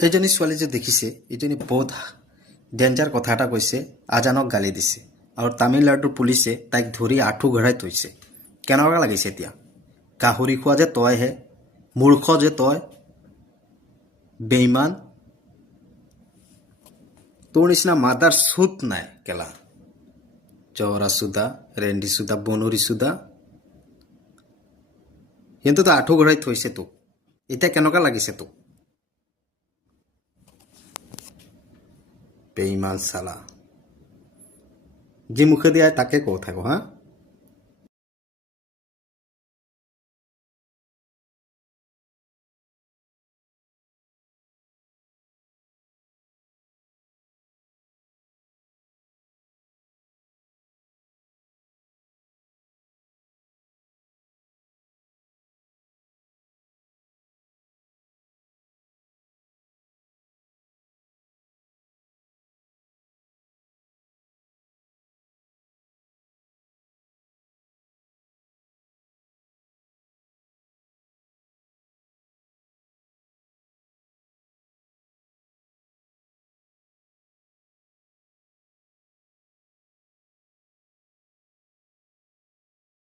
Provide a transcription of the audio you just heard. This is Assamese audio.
এইজনী ছোৱালী যে দেখিছে এইজনী বহুত ডেঞ্জাৰ কথা এটা কৈছে আজানক গালি দিছে আৰু তামিলনাডুৰ পুলিচে তাইক ধৰি আঁঠু ঘূৰাই থৈছে কেনেকুৱা লাগিছে এতিয়া গাহৰি খোৱা যে তইহে মূৰ্খ যে তই বেইমান তোৰ নিচিনা মাদাৰ চুত নাই কেলা চৌৰা চুদা ৰেণ্ডি চুদা বনৰী চুদা কিন্তু তো আঁঠু ঘূৰাই থৈছে তোক এতিয়া কেনেকুৱা লাগিছে তোক বেইমান চালা যি মুখে দিয়া তাকে কৈ থাকো হা